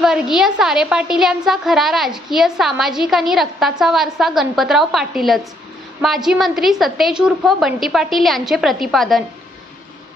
स्वर्गीय सारे पाटील यांचा खरा राजकीय सामाजिक आणि रक्ताचा वारसा गणपतराव पाटीलच. माजी मंत्री सतेज उर्फ बंटी पाटील यांचे प्रतिपादन.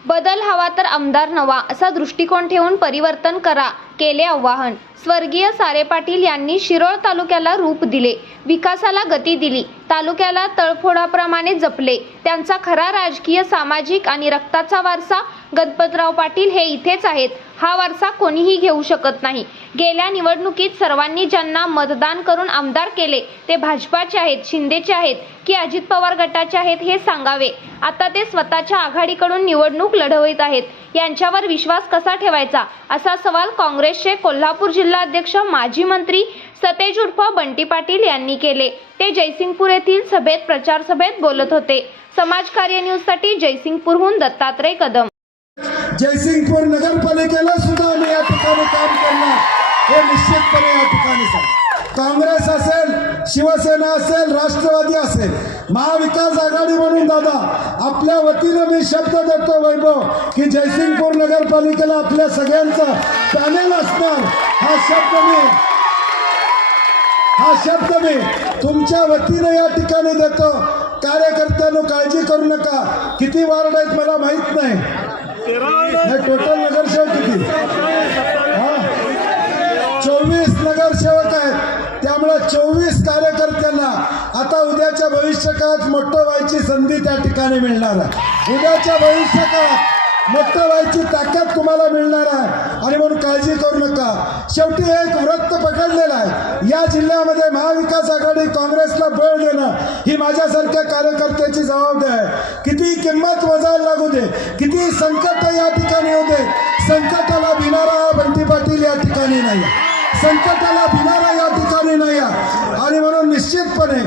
बदल हवा तर आमदार नवा असा दृष्टिकोन ठेवून परिवर्तन करा. केले आवाहन. स्वर्गीय सारे पाटील यांनी शिरोळ तालुक्याला रूप दिले. विकासाला गती दिली. तालुक्याला तळफोडाप्रमाणे जपले. त्यांचा खरा राजकीय सामाजिक आणि रक्ताचा वारसा गणपतराव पाटील हे इथेच आहेत. हा वारसा कोणीही घेऊ शकत नाही. गेल्या निवडणुकीत सर्वांनी ज्यांना मतदान करून आमदार केले ते भाजपाचे आहेत शिंदेचे आहेत की अजित पवार गटाचे आहेत हे सांगावे. आता ते स्वतःच्या आघाडीकडून निवडणूक लढवत आहेत. यांच्यावर विश्वास कसा ठेवायचा? असा सवाल काँग्रेस काँग्रेसचे कोल्हापूर जिल्हाध्यक्ष माजी मंत्री सतेज उर्फ बंटी पाटील यांनी केले. ते जयसिंगपूर येथील सभेत प्रचार सभेत बोलत होते. समाजकार्य न्यूजसाठी जयसिंगपूरहून दत्तात्रय कदम. जयसिंगपूर नगरपालिकेला सुद्धा आम्ही या ठिकाणी काम करणार. हे निश्चितपणे या ठिकाणी काँग्रेस असेल शिवसेना असेल राष्ट्रवादी असेल महाविकास आघाडी म्हणून दादा आपल्या वतीनं मी शब्द देतो वैभव की जयसिंगपूर नगरपालिकेला आपल्या सगळ्यांचं पॅनेल हा शब्द मी. हा शब्द मी तुमच्या वतीनं या ठिकाणी देतो. कार्यकर्त्यांनो काळजी करू नका. किती वार्ड आहेत मला माहीत नाही. टोटल नगरसेवक किती? हा? चोवीस नगरसेवक आहेत. त्यामुळे चोवीस कार्यकर्त्यांना आता उद्याच्या भविष्य काळात मोठं व्हायची संधी त्या ठिकाणी मिळणार आहे. उद्याच्या भविष्य मुक्त व्हायची ताकद तुम्हाला मिळणार आहे. आणि म्हणून काळजी करू नका. शेवटी एक वृत्त पकडलेला आहे. या जिल्ह्यामध्ये महाविकास आघाडी काँग्रेसला बळ देणं ही माझ्यासारख्या कार्यकर्त्याची जबाबदारी आहे. किती किंमत वजायला लागू दे किती संकट या ठिकाणी येऊ दे. संकटाला भिणारा हा बंटी पाटील या ठिकाणी नाही संकटाला भिणारा या ठिकाणी नाही आणि म्हणून निश्चितपणे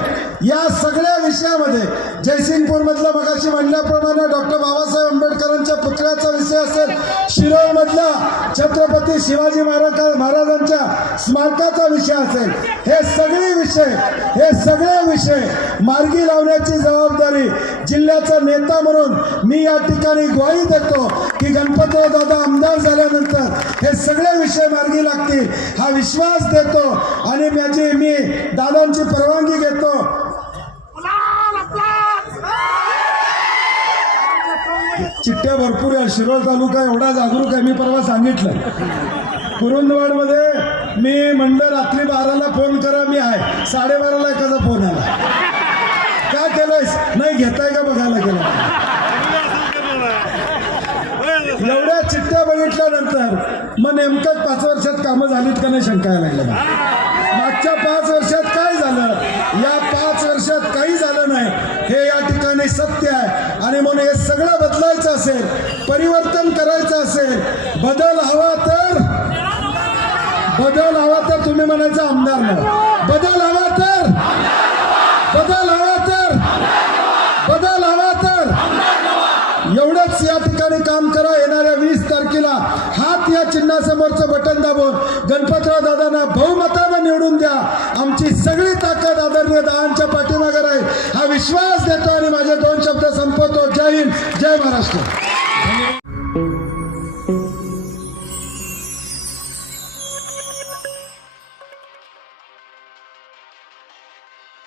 या सगळ्या विषयामध्ये जयसिंगपूर मधलं मगाशी म्हणल्याप्रमाणे डॉक्टर बाबासाहेब आंबेडकरांच्या पुतळ्याचा विषय असेल शिरोळ मधला छत्रपती शिवाजी महाराज महाराजांच्या स्मारकाचा विषय असेल. हे सगळे विषय हे सगळे विषय मार्गी लावण्याची जबाबदारी जिल्ह्याचा नेता म्हणून मी या ठिकाणी ग्वाही देतो की गणपतराव दादा आमदार झाल्यानंतर हे सगळे विषय मार्गी लागतील. हा विश्वास देतो आणि माझी मी दादांची परवानगी घेतो. चिठ्ठ्या भरपूर आहे. शिरोळ तालुका एवढा जागरूक आहे मी परवा सांगितलं. कुरुंदवाडमध्ये मी म्हणलं रात्री बाराला फोन करा मी आहे. साडेबाराला एखादा फोन आला. काय केलंयस? नाही घेताय का बघायला गेलं? एवढ्या चिठ्ठ्या बघितल्यानंतर मग नेमकं पाच वर्षात कामं झालीत का नाही शंकायला लागलं मागच्या पाच वर्षात काय झालं? या पाच वर्षात काही झालं नाही. हे या ठिकाणी सत्य आहे. आणि म्हणून हे सगळं बदलायचं असेल परिवर्तन करायचं असेल बदल हवा तर बदल हवा तर तुम्ही म्हणायचं आमदार नाही. बदल हवा तर बदल हवा तर बदल हवा तर एवढंच या ठिकाणी काम करा येणाऱ्या वीस तारखेला हात या चिन्हासमोरचं बटन दाबून गणपतराव दादांना बहुमतानं निवडून द्या. आमची सगळी ताकद आदरणीय दहांच्या पाठीमागे विश्वास देतो आणि माझे दोन शब्द संपवतो. जय हिंद जय महाराष्ट्र.